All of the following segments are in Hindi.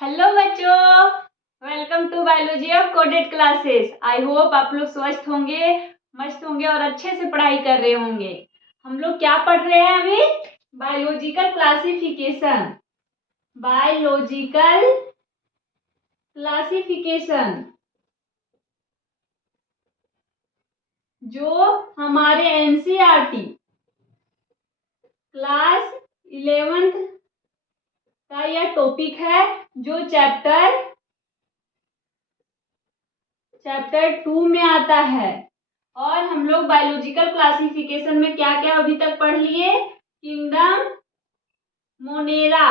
हेलो बच्चों, welcome to biology of coded classes. I hope आप लोग स्वस्थ होंगे, मस्त होंगे और अच्छे से पढ़ाई कर रहे होंगे। हम लोग क्या पढ़ रहे हैं अभी? Biological classification. बायोलॉजिकल क्लासिफिकेशन जो हमारे एनसीईआरटी क्लास 11th का यह टॉपिक है, जो चैप्टर 2 में आता है। और हम लोग बायोलॉजिकल क्लासिफिकेशन में क्या क्या अभी तक पढ़ लिए? किंगडम मोनेरा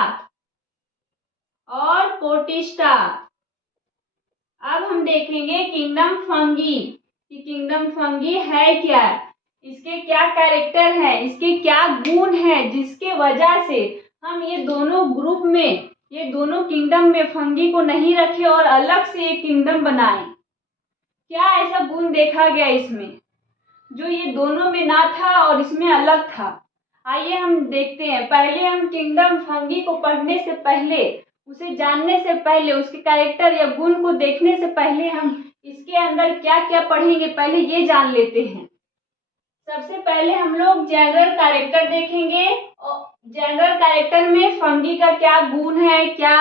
और पोटिस्टा। अब हम देखेंगे किंगडम फंगी कि किंगडम फंगी है क्या, इसके क्या कैरेक्टर है, इसके क्या गुण है जिसके वजह से हम ये दोनों ग्रुप में, ये दोनों किंगडम में फंगी को नहीं रखे और अलग से एक किंगडम बनाए। क्या ऐसा गुण देखा गया इसमें जो ये दोनों में ना था और इसमें अलग था? आइए हम देखते हैं। पहले हम किंगडम फंगी को पढ़ने से पहले, उसे जानने से पहले, उसके कैरेक्टर या गुण को देखने से पहले हम इसके अंदर क्या क्या पढ़ेंगे पहले ये जान लेते हैं। सबसे पहले हम लोग जनरल कैरेक्टर देखेंगे और जनरल कैरेक्टर में फंगी का क्या गुण है, क्या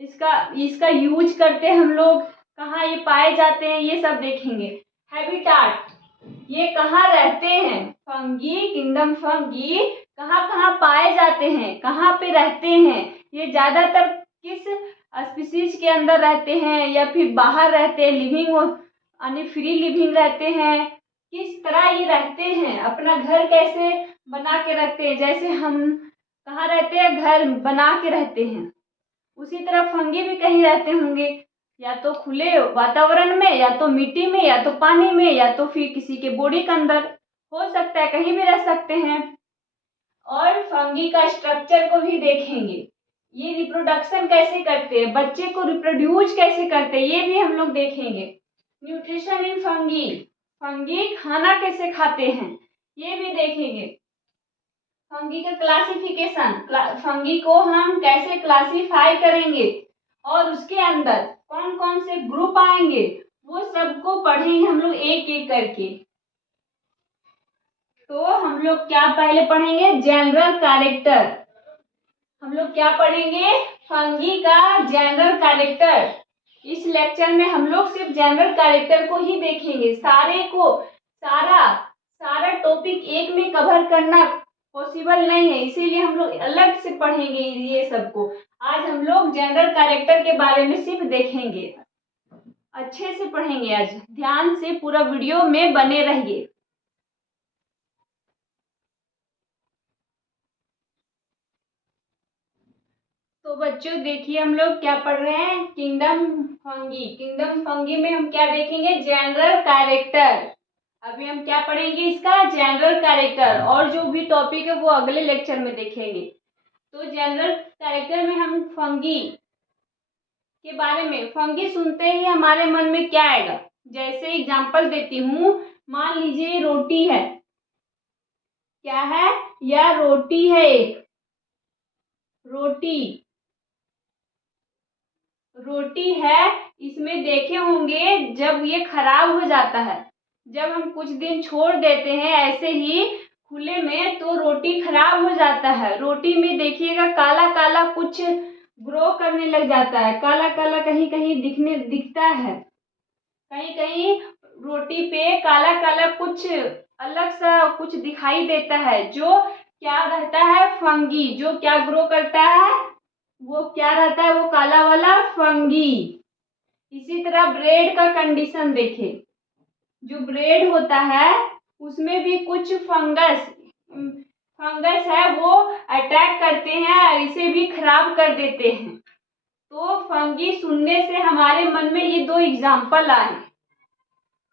इसका यूज करते हैं हम लोग, कहाँ ये पाए जाते हैं, ये सब देखेंगे। हैबिटाट, ये कहाँ रहते हैं? फंगी, किंगडम फंगी कहाँ कहाँ पाए जाते हैं, कहाँ पे रहते हैं, ये ज्यादातर किस स्पीसीज के अंदर रहते हैं या फिर बाहर रहते हैं, लिविंग यानी फ्री लिविंग रहते हैं, किस तरह ये रहते हैं, अपना घर कैसे बना के रखते हैं। जैसे हम कहाँ रहते हैं, घर बना के रहते हैं, उसी तरह फंगी भी कहीं रहते होंगे, या तो खुले वातावरण में, या तो मिट्टी में, या तो पानी में, या तो फिर किसी के बॉडी के अंदर, हो सकता है कहीं भी रह सकते हैं। और फंगी का स्ट्रक्चर को भी देखेंगे, ये रिप्रोडक्शन कैसे करते हैं, बच्चे को रिप्रोड्यूस कैसे करते हैं, ये भी हम लोग देखेंगे। न्यूट्रिशन इन फंगी, फंगी खाना कैसे खाते हैं, ये भी देखेंगे। फंगी का क्लासिफिकेशन, फंगी को हम कैसे क्लासिफाई करेंगे और उसके अंदर कौन कौन से ग्रुप आएंगे, वो सबको पढ़ेंगे हम लोग एक एक करके। तो हम लोग क्या पहले पढ़ेंगे? General character. हम लोग क्या पढ़ेंगे? फंगी का जनरल कैरेक्टर। इस लेक्चर में हम लोग सिर्फ जनरल कैरेक्टर को ही देखेंगे, सारा टॉपिक एक में कवर करना पॉसिबल नहीं है, इसीलिए हम लोग अलग से पढ़ेंगे ये सबको। आज हम लोग जनरल कैरेक्टर के बारे में सिर्फ देखेंगे, अच्छे से पढ़ेंगे। आज ध्यान से पूरा वीडियो में बने रहिए। तो बच्चों देखिए, हम लोग क्या पढ़ रहे हैं? Kingdom fungi. किंगडम फंगी में हम क्या देखेंगे? General character. अभी हम क्या पढ़ेंगे? इसका जनरल कैरेक्टर, और जो भी टॉपिक है वो अगले लेक्चर में देखेंगे। तो जनरल कैरेक्टर में हम फंगी के बारे में, फंगी सुनते ही हमारे मन में क्या आएगा? जैसे एग्जांपल देती हूँ, मान लीजिए रोटी है। क्या है? यह रोटी है, एक रोटी है। इसमें देखे होंगे जब ये खराब हो जाता है, जब हम कुछ दिन छोड़ देते हैं ऐसे ही खुले में, तो रोटी खराब हो जाता है। रोटी में देखिएगा काला काला कुछ ग्रो करने लग जाता है, काला काला कहीं कहीं दिखता है, कहीं कहीं रोटी पे काला काला कुछ अलग सा कुछ दिखाई देता है, जो क्या रहता है? फंगी। जो क्या ग्रो करता है, वो क्या रहता है? वो काला वाला फंगी। इसी तरह ब्रेड का कंडीशन देखे, जो ब्रेड होता है उसमें भी कुछ फंगस है, वो अटैक करते हैं और इसे भी खराब कर देते हैं। तो फंगी सुनने से हमारे मन में ये दो एग्जाम्पल आए,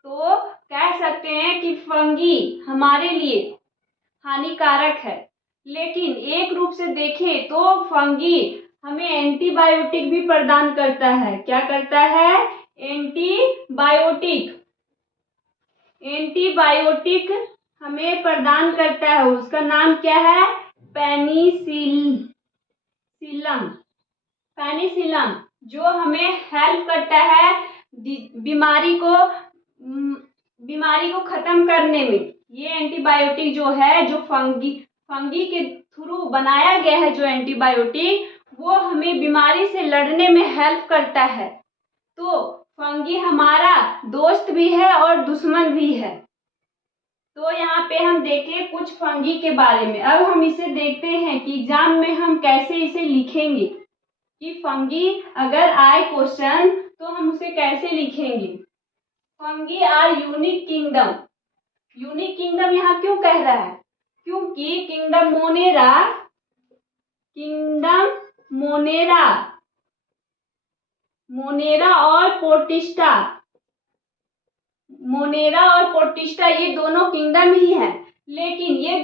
तो कह सकते हैं कि फंगी हमारे लिए हानिकारक है। लेकिन एक रूप से देखें तो फंगी हमें एंटीबायोटिक भी प्रदान करता है। क्या करता है? एंटीबायोटिक हमें प्रदान करता है। उसका नाम क्या है? पेनिसिलियम। जो हमें हेल्प करता है बीमारी को खत्म करने में। ये एंटीबायोटिक जो है, जो फंगी के थ्रू बनाया गया है जो एंटीबायोटिक, वो हमें बीमारी से लड़ने में हेल्प करता है। तो फंगी हमारा दोस्त भी है और दुश्मन भी है। तो यहाँ पे हम देखें कुछ फंगी के बारे में। अब हम इसे देखते हैं कि एग्जाम में हम कैसे इसे लिखेंगे, कि फंगी अगर आए क्वेश्चन तो हम उसे कैसे लिखेंगे। Fungi are unique kingdom. Unique kingdom यहाँ क्यों कह रहा है? क्योंकि किंगडम मोनेरा और पोर्टिस्टा ये दोनों किंगडम ही हैं, लेकिन ये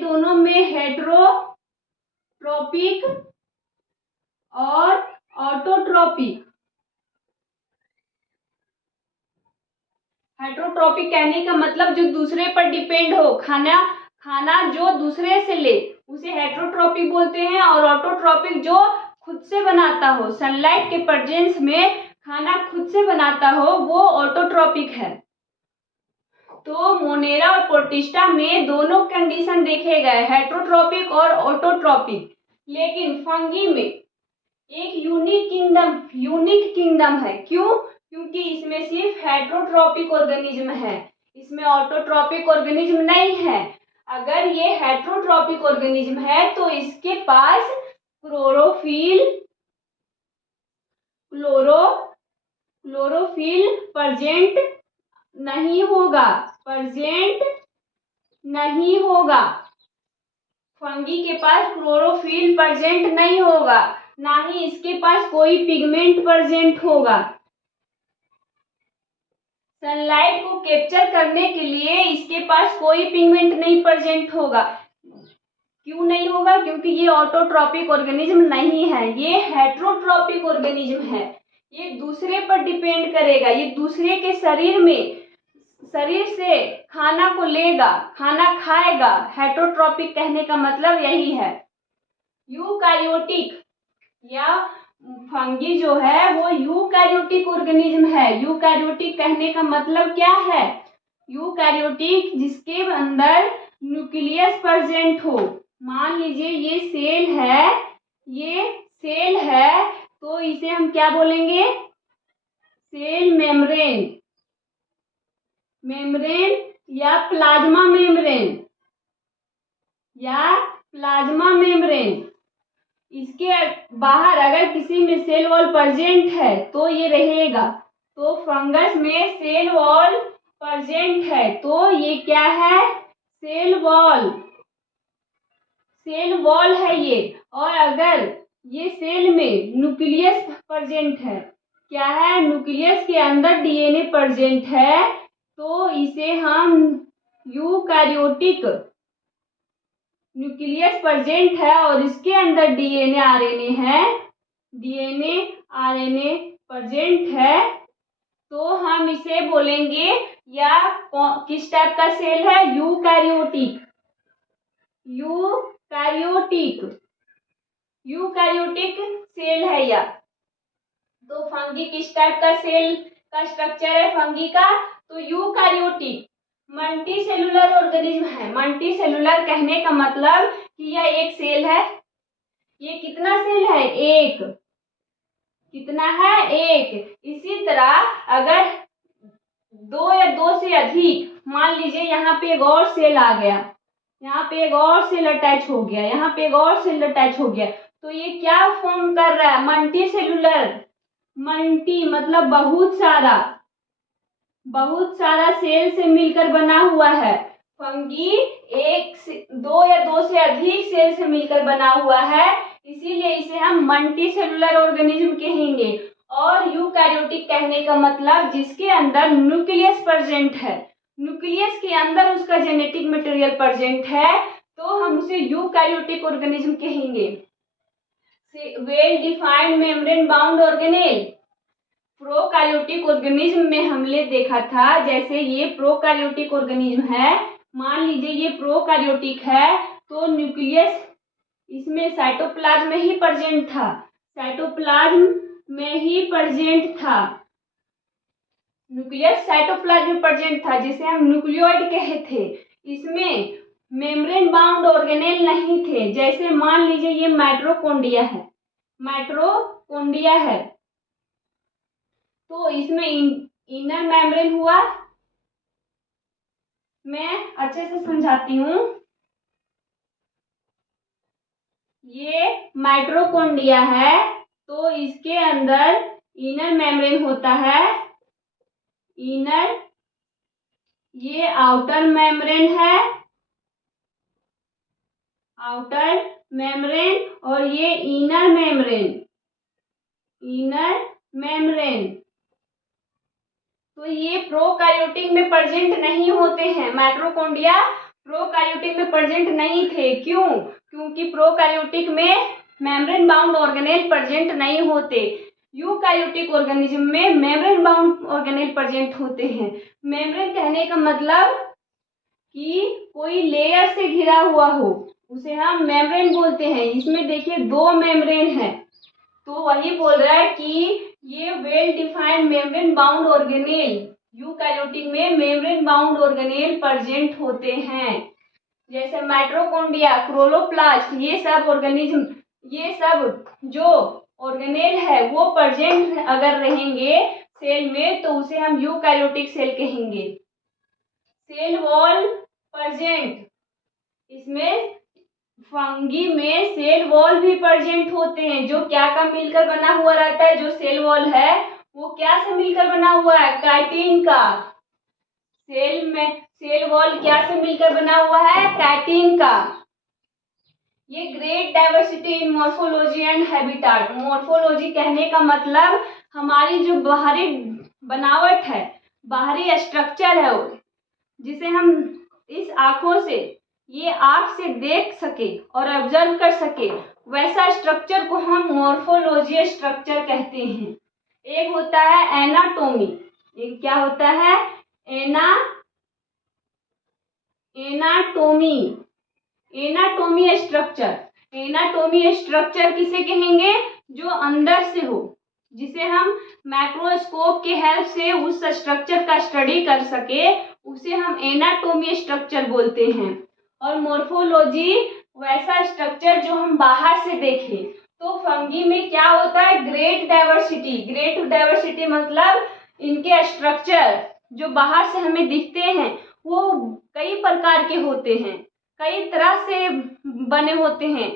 दोनों में हेटेरोट्रोपिक और ऑटोट्रोपिक। हेटेरोट्रोपिक कहने का मतलब जो दूसरे पर डिपेंड हो, खाना जो दूसरे से ले उसे हेटेरोट्रोपिक बोलते हैं, और ऑटोट्रोपिक जो खुद से बनाता हो, सनलाइट के प्रेजेंस में खाना खुद से बनाता हो, वो ऑटोट्रोपिक है। तो मोनेरा और पोर्टिस्टा में दोनों कंडीशन देखे गए, हेटेरोट्रोपिक और ऑटोट्रोपिक। लेकिन फंगी में एक यूनिक किंगडम है। क्यों? क्योंकि इसमें सिर्फ हेटेरोट्रोपिक ऑर्गेनिज्म है, इसमें ऑटोट्रोपिक ऑर्गेनिज्म नहीं है। अगर ये हेटेरोट्रोपिक ऑर्गेनिज्म है तो इसके पास क्लोरोफिल प्रेजेंट नहीं होगा। फंगी के पास क्लोरोफिल प्रेजेंट नहीं होगा, ना ही इसके पास कोई पिगमेंट प्रेजेंट होगा। सनलाइट को कैप्चर करने के लिए इसके पास कोई पिगमेंट नहीं प्रेजेंट होगा। क्यों नहीं होगा? क्योंकि ये ऑटोट्रोपिक ऑर्गेनिज्म नहीं है, ये हेटेरोट्रोपिक ऑर्गेनिज्म है। ये दूसरे पर डिपेंड करेगा, ये दूसरे के शरीर से खाना को लेगा, खाना खाएगा। हेटेरोट्रोपिक कहने का मतलब यही है। यूकैरियोटिक या फंगी जो है वो यूकैरियोटिक ऑर्गेनिज्म है। यूकैरियोटिक कहने का मतलब क्या है? यूकैरियोटिक जिसके अंदर न्यूक्लियस प्रेजेंट हो। मान लीजिए ये सेल है तो इसे हम क्या बोलेंगे? सेल मेम्ब्रेन या प्लाज्मा मेम्ब्रेन। इसके बाहर अगर किसी में सेल वॉल प्रेजेंट है तो ये रहेगा। तो फंगस में सेल वॉल प्रेजेंट है तो ये क्या है? सेल वॉल है ये। और अगर ये सेल में न्यूक्लियस प्रेजेंट है, क्या है? न्यूक्लियस के अंदर डीएनए प्रेजेंट है, तो इसे हम यूकैरियोटिक। न्यूक्लियस प्रेजेंट है और इसके अंदर डीएनए आरएनए प्रेजेंट है, तो हम इसे बोलेंगे, या किस टाइप का सेल है? यूकैरियोटिक सेल है या। तो फंगी किस टाइप का सेल का स्ट्रक्चर है फंगी का? तो यूकैरियोटिक मल्टीसेलुलर ऑर्गेनिज्म है। मल्टीसेलुलर कहने का मतलब कि यह एक सेल है। ये कितना सेल है? एक। कितना है? एक। इसी तरह अगर दो या दो से अधिक, मान लीजिए यहाँ पे एक और सेल आ गया, यहाँ पे एक और सेल अटैच हो गया, यहाँ पे एक और सेल अटैच हो गया, तो ये क्या फॉर्म कर रहा है? मल्टीसेलुलर। मल्टी मतलब बहुत सारा सेल से मिलकर बना हुआ है। फंगी दो या दो से अधिक सेल से मिलकर बना हुआ है, इसीलिए इसे हम मल्टीसेलुलर ऑर्गेनिज्म कहेंगे। और यूकैरियोटिक कहने का मतलब जिसके अंदर न्यूक्लियस प्रेजेंट है, न्यूक्लियस के अंदर उसका जेनेटिक मटेरियल प्रेजेंट है, तो हम उसे यूकैरियोटिक ऑर्गेनिज्म कहेंगे। Well defined membrane bound organelle. Prokaryotic organism में हमने देखा था, जैसे ये प्रोकैरियोटिक ऑर्गेनिज्म है, मान लीजिए ये प्रोकैरियोटिक है, तो न्यूक्लियस इसमें साइटोप्लाज्म में ही प्रेजेंट था। साइटोप्लाज्म में ही प्रेजेंट था। न्यूक्लियस साइटोप्लाज्म में प्रेजेंट था, जिसे हम न्यूक्लियोइड कहे थे। इसमें मेम्ब्रेन बाउंड ऑर्गेनेल नहीं थे। जैसे मान लीजिए ये माइटोकॉन्ड्रिया है, माइटोकॉन्ड्रिया है, तो इसमें इनर मेम्ब्रेन हुआ। मैं अच्छे से समझाती हूँ। ये माइटोकॉन्ड्रिया है, तो इसके अंदर इनर मेम्ब्रेन होता है, इनर, ये आउटर मेम्ब्रेन है, आउटर मेम्ब्रेन, और ये इनर मेम्ब्रेन, इनर मेम्ब्रेन। तो ये प्रोकार्योटिक में प्रेजेंट नहीं होते हैं। माइटोकॉन्ड्रिया प्रोकार्योटिक में प्रेजेंट नहीं थे। क्यों? क्योंकि प्रोकार्योटिक में मेम्ब्रेन बाउंड ऑर्गेनेल प्रेजेंट नहीं होते। यूकार्योटिक ऑर्गेनिज्म में मेम्ब्रेन बाउंड ऑर्गेनेल प्रेजेंट होते हैं। मेम्ब्रेन कहने का मतलब कि कोई लेयर से घिरा हुआ हो, उसे हम मेम्ब्रेन बोलते हैं। इसमें देखिए 2 मेम्ब्रेन है, तो वही बोल रहा है कि ये well defined membrane bound organelle, eukaryotic में मेम्ब्रेन बाउंड ऑर्गेनेल प्रेजेंट होते हैं। जैसे माइटोकॉन्ड्रिया, क्लोरोप्लास्ट, ये सब ऑर्गेनिज्म, ये सब जो ऑर्गेनेल है वो प्रेजेंट अगर रहेंगे सेल में, तो उसे हम यूकैरियोटिक सेल कहेंगे। सेल वॉल प्रेजेंट, इसमें फंगी में सेल वॉल भी प्रेजेंट होते हैं, जो क्या का मिलकर बना हुआ रहता है। जो सेल वॉल है वो क्या से मिलकर बना हुआ है? काइटिन का। सेल वॉल क्या से मिलकर बना हुआ है? काइटिन का। ये great diversity in morphology and habitat. Morphology कहने का मतलब हमारी जो बाहरी बनावट है, बाहरी स्ट्रक्चर है, जिसे हम इस आंखों से, ये आंख से देख सके और ऑब्जर्व कर सके, वैसा स्ट्रक्चर को हम मॉर्फोलॉजी स्ट्रक्चर कहते हैं। एक होता है एनाटोमी, एक क्या होता है? Anatomy, anatomy structure. Anatomy structure किसे कहेंगे? जो अंदर से हो, जिसे हम माइक्रोस्कोप के हेल्प से उस स्ट्रक्चर का स्टडी कर सके, उसे हम एनाटोमी स्ट्रक्चर बोलते हैं। और मॉर्फोलॉजी वैसा स्ट्रक्चर जो हम बाहर से देखें। तो फंगी में क्या होता है? Great diversity. ग्रेट डाइवर्सिटी मतलब इनके स्ट्रक्चर जो बाहर से हमें दिखते हैं वो कई प्रकार के होते हैं, कई तरह से बने होते हैं।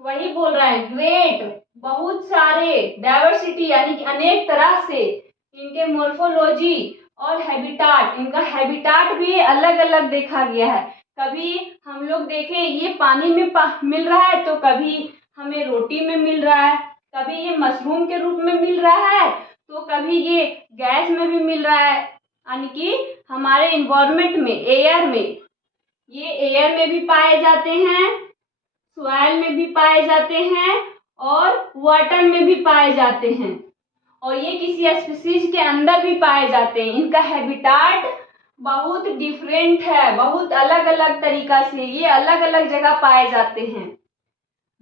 वही बोल रहा है ग्रेट, बहुत सारे, डाइवर्सिटी यानी कि अनेक तरह से इनके मॉर्फोलॉजी, और हैबिटाट, इनका हैबिटाट भी अलग अलग देखा गया है। कभी हम लोग देखें ये पानी में मिल रहा है, तो कभी हमें रोटी में मिल रहा है, कभी ये मशरूम के रूप में मिल रहा है, तो कभी ये गैस में भी मिल रहा है। यानी कि हमारे इन्वायरमेंट में, एयर में, ये एयर में भी पाए जाते हैं, सॉइल में भी पाए जाते हैं, और वाटर में भी पाए जाते हैं, और ये किसी स्पीशीज के अंदर भी पाए जाते हैं। इनका हैबिटाट बहुत डिफरेंट है, बहुत अलग अलग तरीका से ये अलग अलग जगह पाए जाते हैं।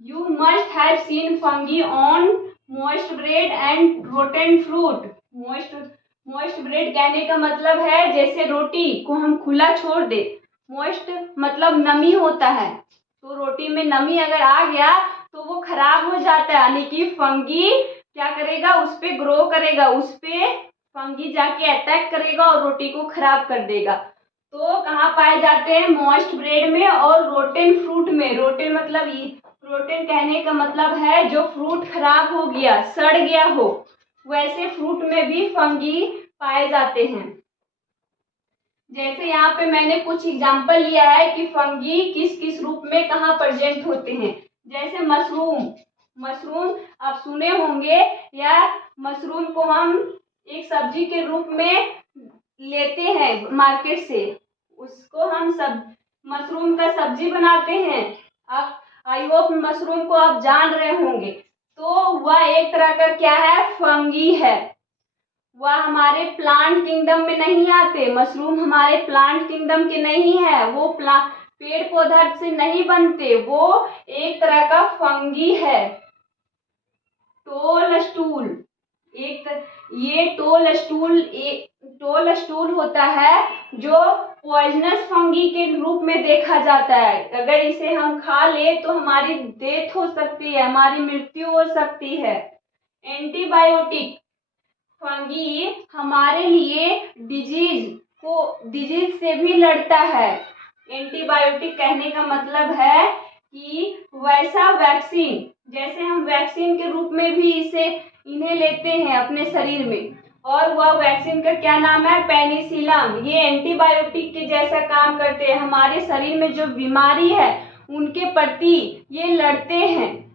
You must have seen fungi on moist bread and rotten fruit. Moist bread कहने का मतलब है जैसे रोटी को हम खुला छोड़ दे, मॉइस्ट मतलब नमी होता है, तो रोटी में नमी अगर आ गया तो वो खराब हो जाता है। यानी कि फंगी क्या करेगा? उस पे ग्रो करेगा, उस पे फंगी जाके अटैक करेगा और रोटी को खराब कर देगा। तो कहाँ पाए जाते हैं? मॉइस्ट ब्रेड में और रोटेन फ्रूट में। रोटेन मतलब, रोटेन कहने का मतलब है जो फ्रूट खराब हो गया, सड़ गया हो, वैसे फ्रूट में भी फंगी पाए जाते हैं। जैसे यहाँ पे मैंने कुछ एग्जाम्पल लिया है कि फंगी किस किस रूप में कहाँ प्रेजेंट होते हैं। जैसे मशरूम, मशरूम आप सुने होंगे, या मशरूम को हम एक सब्जी के रूप में लेते हैं मार्केट से, उसको हम सब मशरूम का सब्जी बनाते हैं। आप आई होप मशरूम को आप जान रहे होंगे। तो वह एक तरह का क्या है? फंगी है। वह हमारे प्लांट किंगडम में नहीं आते। मशरूम हमारे प्लांट किंगडम के नहीं है, वो पेड़ पौधा से नहीं बनते, वो एक तरह का फंगी है। Toll stool. ये टोल स्टूल होता है जो पॉइजनस फंगी के रूप में देखा जाता है। अगर इसे हम खा ले तो हमारी डेथ हो सकती है, हमारी मृत्यु हो सकती है। एंटीबायोटिक, फंगी हमारे लिए डिजीज से भी लड़ता है। एंटीबायोटिक कहने का मतलब है कि वैसा वैक्सीन, जैसे हम वैक्सीन के रूप में भी इन्हें लेते हैं अपने शरीर में, और वह वैक्सीन का क्या नाम है? पेनिसिलम। ये एंटीबायोटिक के जैसा काम करते हैं, हमारे शरीर में जो बीमारी है उनके प्रति ये लड़ते हैं।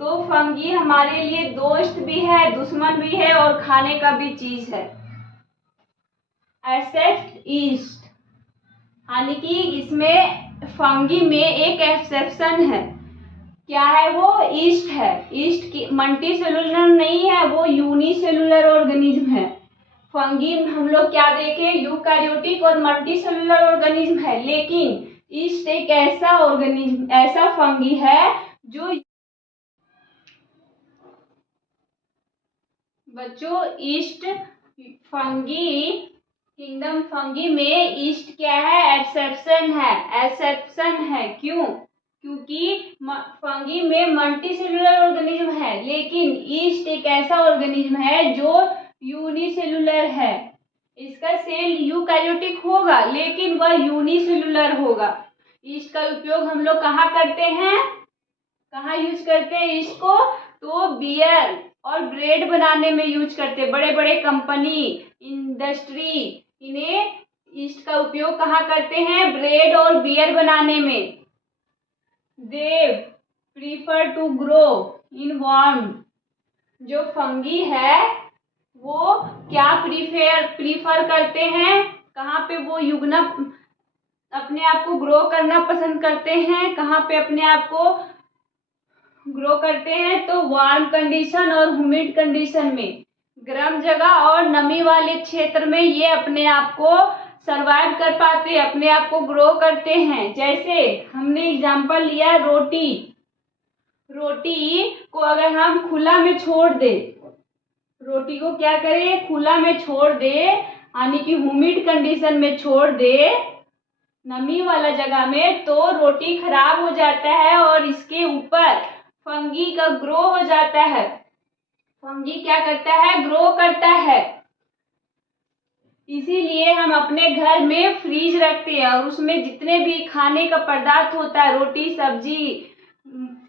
तो फंगी हमारे लिए दोस्त भी है, दुश्मन भी है और खाने का भी चीज है। एक्सेप्ट ईस्ट, यानी कि इसमें फंगी में एक एक्सेप्शन है। क्या है वो? ईस्ट है। ईस्ट की मल्टी सेलुलर नहीं है, वो यूनिसेलुलर ऑर्गेनिज्म है। फंगी हम लोग क्या देखे? यूकैरियोटिक और मल्टी सेलुलर ऑर्गेनिज्म है, लेकिन ईस्ट एक ऐसा ऑर्गेनिज्म, ऐसा फंगी है जो बच्चों ईस्ट फंगी, किंगडम फंगी में ईस्ट क्या है? एक्सेप्शन है। एक्सेप्शन है क्यों? क्योंकि फंगी में मल्टी सेलुलर ऑर्गेनिज्म है, लेकिन ईस्ट एक ऐसा ऑर्गेनिज्म है जो यूनिसेलुलर है। इसका सेल यूकैरियोटिक होगा लेकिन वह यूनिसेलुलर होगा। ईस्ट का उपयोग हम लोग कहाँ करते हैं? कहाँ यूज करते हैं ईस्ट को? तो बियर और ब्रेड बनाने में यूज करते हैं। बड़े बड़े कंपनी, इंडस्ट्री इन्हें ईस्ट का उपयोग कहाँ करते हैं? ब्रेड और बियर बनाने में। They prefer to grow in warm, जो फंगी है वो क्या प्रीफर करते हैं? कहाँ पे वो युग्ना अपने आप को ग्रो करना पसंद करते हैं? कहाँ पे अपने आप को ग्रो करते हैं? तो वार्म कंडीशन और ह्यूमिड कंडीशन में, गर्म जगह और नमी वाले क्षेत्र में ये अपने आप को सरवाइव कर पाते हैं, अपने आप को ग्रो करते हैं। जैसे हमने एग्जांपल लिया रोटी को अगर हम खुला में छोड़ दे, रोटी को क्या करें? खुला में छोड़ दे, यानी कि ह्यूमिड कंडीशन में छोड़ दे, नमी वाला जगह में, तो रोटी खराब हो जाता है और इसके ऊपर फंगी का ग्रो हो जाता है। फंगी क्या करता है? ग्रो करता है। इसीलिए हम अपने घर में फ्रीज रखते हैं और उसमें जितने भी खाने का पदार्थ होता है, रोटी, सब्जी,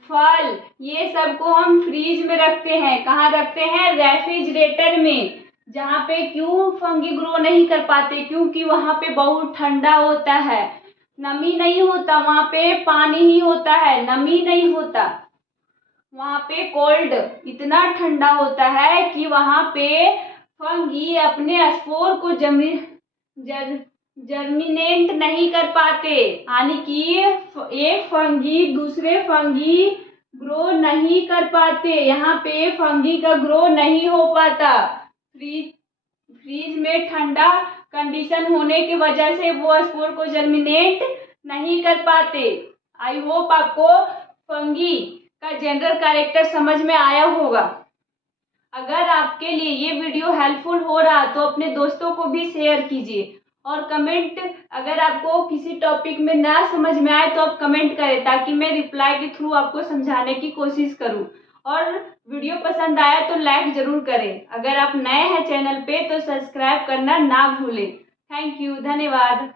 फल, ये सब को हम फ्रीज में रखते हैं। कहाँ रखते हैं? रेफ्रिजरेटर में। जहाँ पे क्यों फंगी ग्रो नहीं कर पाते? क्योंकि वहां पे बहुत ठंडा होता है, नमी नहीं होता, वहां पे पानी ही होता है, नमी नहीं होता। वहां पे कोल्ड, इतना ठंडा होता है कि वहां पे फंगी अपने स्पोर को जर्मिनेट नहीं कर पाते, यानी कि एक फंगी दूसरे फंगी ग्रो नहीं कर पाते। यहाँ पे फंगी का ग्रो नहीं हो पाता। फ्रीज में ठंडा कंडीशन होने की वजह से वो स्पोर को जर्मिनेट नहीं कर पाते। आई होप आपको फंगी का जनरल कैरेक्टर समझ में आया होगा। अगर आपके लिए ये वीडियो हेल्पफुल हो रहा तो अपने दोस्तों को भी शेयर कीजिए, और कमेंट, अगर आपको किसी टॉपिक में ना समझ में आए तो आप कमेंट करें ताकि मैं रिप्लाई के थ्रू आपको समझाने की कोशिश करूं। और वीडियो पसंद आया तो लाइक जरूर करें। अगर आप नए हैं चैनल पे तो सब्सक्राइब करना ना भूलें। थैंक यू, धन्यवाद।